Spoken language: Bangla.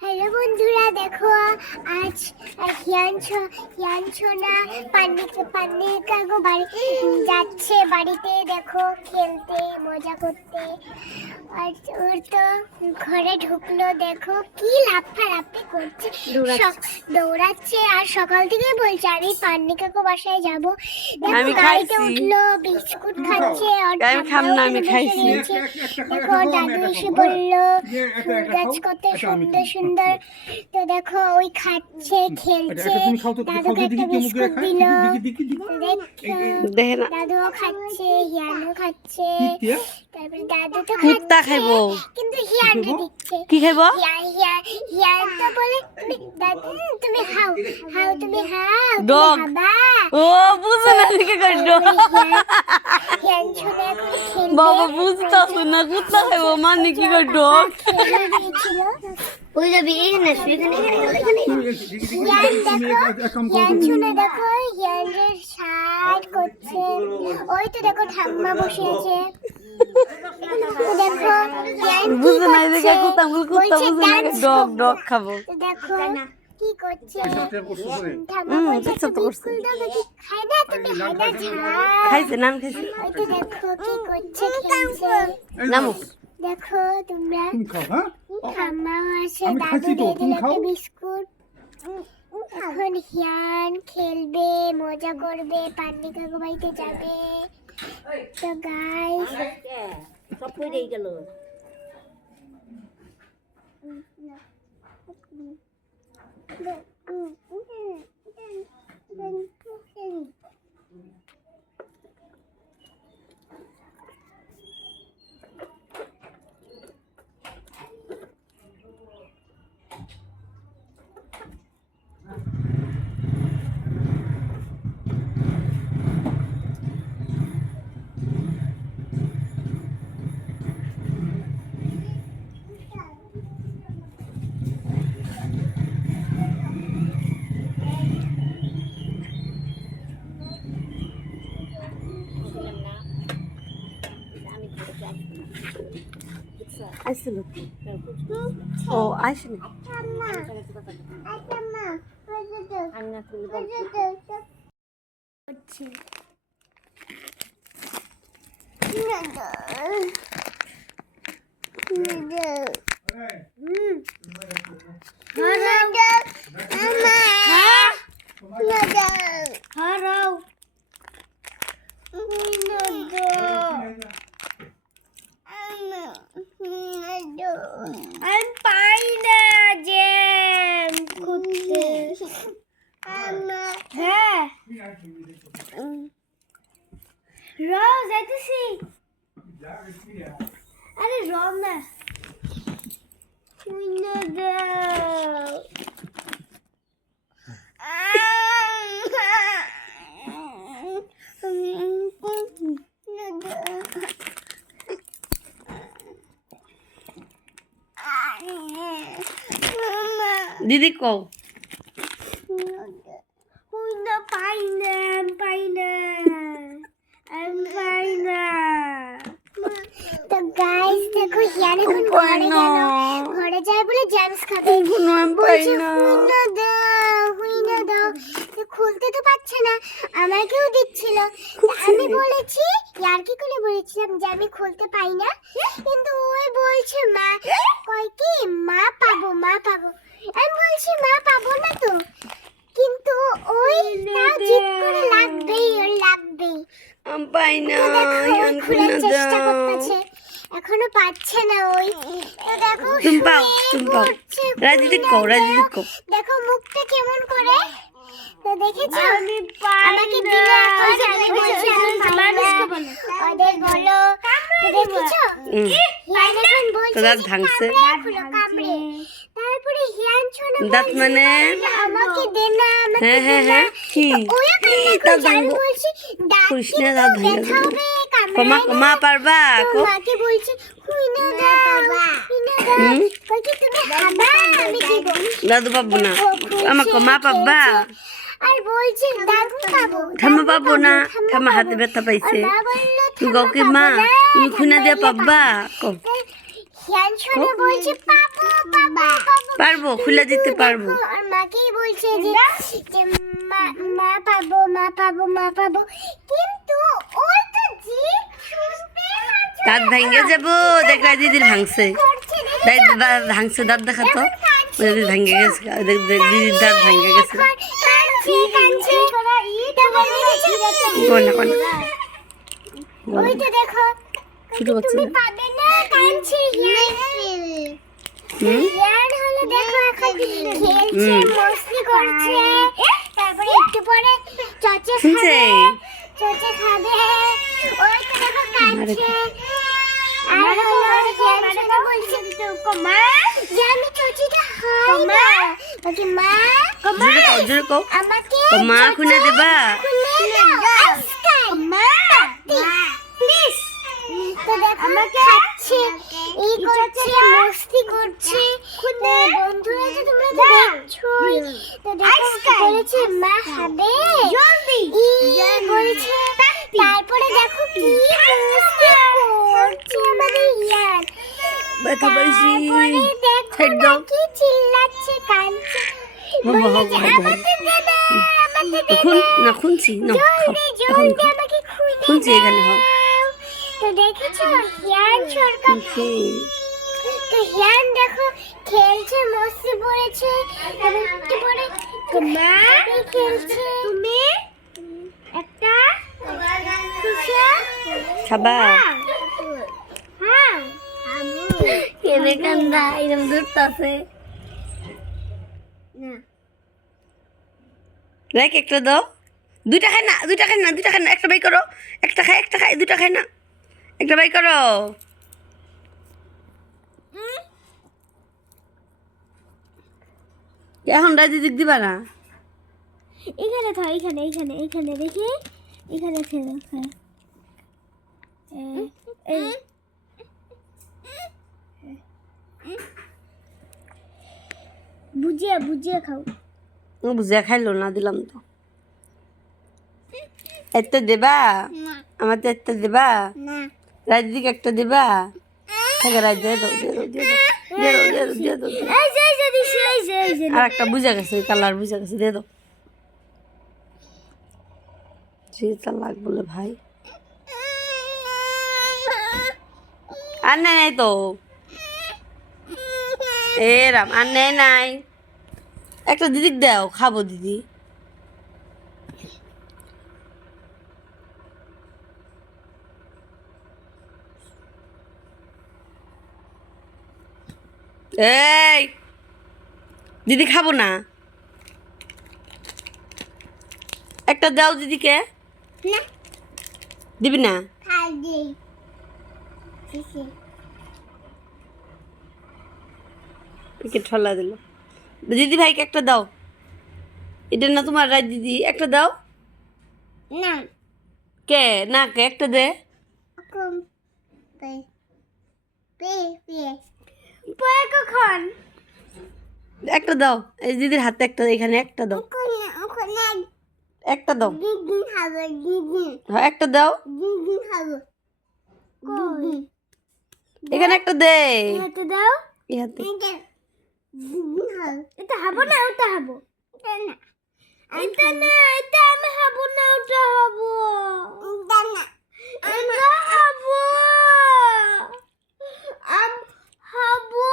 হ্যালো বন্ধুরা, দেখো আজ হিয়ানছোনা পান্নিকাগো বাড়ি যাচ্ছে, বাড়িতে দেখো খেলতে মজা করতে। আর ওর তো ঘরে ঢুকলো, দেখো কি লাফালাফি করছে, দৌড়াচ্ছে। আর সকাল থেকে বলছে আমি পান্নিকাগো বাসায় যাবো। দেখো গাড়িতে উঠলো, বিস্কুট খাচ্ছে। দেখো দাদু এসে বললো ফুল গাছ কত সুন্দর সুন্দর। তো দেখো ওই খাচ্ছে খেলছে, দাদুকে একটা বিস্কুট দিল। দাদুও খাচ্ছে, হিয়ানও খাচ্ছে। তারপরে দাদু তো কুত্তা খাইবো, কিন্তু হিয়ানকে দিচ্ছে। কি খাইবো? হিয়ান তো বলে তুমি দাদু তুমি হাও হাও তুমি হাও ডগ। খাবা। ও বুঝে না কি কই ডগ। হিয়ান ছোট এখন খেলবে। বাবা বুঝতাছ না কুত্তা খাইবো মানে কি কই ডগ। ওই যাবি এখানে এখানে হিয়ান শুনে দেখো হিয়ানের সাইড করছে। ওই তো দেখো ঠাম্মা বসে আছে। দেখো হিয়ান কি বুঝে না করছে, দেখে কুত্তা কুত্তা বুঝে না ডগ ডগ খাবো। দেখো কি করছে। ঠাম্মা বলছে বিস্কুট দাও নাকি খাই না, তুমি খাই না ঝাল। খাইছে নাম খাইছে। ওই তো দেখো কি করছে, খেলছে। নামো দেখো তোমরা ঠাম্মাও আছে, দাদু খাচ্ছি তো, দিয়ে দিল তুমি একটা খাও। বিস্কুট। এখন হিয়ান খেলবে, মজা করবে, পান্নিকাগো বাড়িতে যাবে। তো গাইস সব পড়েই গেল। আইছিল ও আইসনি ঠাম্মা ঠাম্মা হচ্ছে আমি পাই না জ্যাম করতে। হ্যাঁ রও যাইতেছি। আরে রও না, দাও। দিদি কও পাই না তো গাইস দেখো হিয়ান এখন ঘরে গেল, ঘরে যায় বলে জ্যামস খাবে। বলছে হুইনা দাও, তো খুলতে তো পারছে না, আমাকেও দিচ্ছিল। আমি বলেছি ইয়ার্কি করে বলেছিলাম যে আমি খুলতে পাই না, কিন্তু ওই বলছে মা কয় কি মা পাবো। আমি বলছি মা পাবো না তো, কিন্তু ওই তাও জিদ করে লাগবেই। পাই না তো দেখো ওই ইয়ান খোলার খুলে চেষ্টা দাও। করতেছে, এখনো পাচ্ছে না। ওই তো দেখো তুমি পাও শুয়ে তুমি পাও পড়ছে, রাজিদি খুলে কও দাও। রাজিদি কও দেখো মুখটা কেমন করে, তো দেখেছো আমাকে দিল। এখন আমি বলছি আমি মানুষকে বলো, ওদের বলো। তো দেখেছো হিয়ান এখন বলছে তো দাঁত যে ভাঙছে। কামড়ে। তারপরে হিয়ান ছোনা দাঁত মানে আমাকে দে না, আমাকে হ্যাঁ দে হ্যাঁ না। হ্যাঁ কি ওরা কান্না দাঁত করছে, আমি ভাঙবো বলছি দাঁত করিস না, কিন্তু দাঁত ভাঙে ব্যথা যাবে। হবে, কমা কামড়ায় না। মা পারবা তো কও মাকে বলছে হুইনা দাও, হুইনা দাও। হুম? বলছে তুমি খাবা, আমি দিব। দাদু পাবো না খুলছে, আমাকে মা পাব্বা খেলছে। আর বলছে দাদু পাবো, ঠাম্মা দাদু পাবো না ঠাম্মা পাবো। হাতে ব্যথা আর পাইছে মা বললো তুই ঠাম্মা কাউকে পাবো মা না, তুমি খুনা ঠাম্মা দিয়ে এলে পাব্বা কও হিয়ান শোনে বলছে পাবো। পারবো, খুলে দিতে পারবো। দেখো, আর মাকেই বলছে যে মা পাবো মা পাবো মা পাবো, কিন্তু ওর তো জিভ শুনতে পাচ্ছে দাঁত ভেঙে যাবো, দেখলা দিদির ভাঙছে, ভাঙছে দাঁত দেখাতো, দিদির ভেঙে গেছে, দিদির দাঁত ভেঙে গেছে। কাঁদছে কাঁদছে ওই তো দেখো, ছোট বাচ্চা তুমি পাবে না, কাঁদছে ইয়ান হলো দেখো এখন খেলছে মস্তি করছে, তারপরে একটু পরে চচে শুনছে? খাবে, চচে খাবে, ওই তো দেখো কাঁদছে। আর হলো ইয়ান বলছে মা যে আমি চচিটা হয় না, ওকে মা জোরে কও, আমাকে মা খুলে দেবা? খুলে দাও আজকে মা প্লিজ। তো দেখো খাচ্ছে, এই করছে, মস্তি করছে, বন্ধুরা তো তোমরা তো দেখছোই। তো দেখো বলেছে মা খাবে জলদি বলেছে, তারপরে দেখো কি মস্তি করছে আমাদের ইয়ান, ব্যথা পাইছি, তারপরে দেখো ছেড়ে না দাও। কি চিল্লাচ্ছে কাঁদছে, বাবা, বলেছে বাবা, বাবা। আমাকে দে না, আমাকে দে না খুনছি না, জলদি এখন জলদি আমাকে খুলে খুনছি এখানে, দাও। তো দেখেছো হিয়ান সরকার, খুনছি। তো হিয়ান দেখো খেলছে, মস্তি পড়েছে, এবং একটু পরে মা খেলছে, তুমি একটা খুশা খাবা? হ্যাঁ কেনে কান্দা এরকম ধরতাছে, না দেখ একটা দাও, দুইটা খায় না, দুইটা খায় না, দুইটা খায় না, একটা বাই করো, একটা খায়, দুইটা খায় না, একটা বাই করো। এখন রাজি দিক দিবা না? এখানে থাক, এখানে এখানে এখানে দেখি, এখানে খেলো, হ্যাঁ এই বুঝিয়ে বুঝিয়ে খাও। ও বুঝে খাইলো না, দিলাম তো। একটা দেবা? আমার তো একটা দেবা? না রাজদিকে একটা দেবা? থাকে রাজ, দিয়ে দাও, দিয়ে দাও, দিয়ে দাও, দিয়ে দাও, দিয়ে দাও, দিয়ে দাও, দিয়ে দাও। এই যে এই যে দিছি, এই যে আর একটা বুঝা গেছে, কালার বুঝা গেছে, দিয়ে দাও। তালাক বলে ভাই, আর নাই নাই তো, এরাম আর নেই নাই, একটা দিদিক দাও, খাবো দিদি। এই দিদি খাবো না, একটা দাও দিদিকে। না দিবি না? খাই দেই দিছি, ঠলা দিল। দিদি ভাইকে একটা দাও, এটা না তোমার রাজ দিদি, একটা দাও। না কে না কে একটা দে। কম পে পে পে পে কখন একটা দাও, এই দিদির হাতে একটা, এখানে একটা দাও, ওখানে ওখানে একটা দাও। দিদি হবে দিদি, হ্যাঁ একটা দাও, দিদি হবে দিদি, এখানে একটা দে, হাতে দাও, এই হাতে। এটা দিদি হবে, এটা হবো না ওটা হবো, এটা না এটা না, এটা আমি হবো না ওটা হবো, এটা না এটা হবো, হবো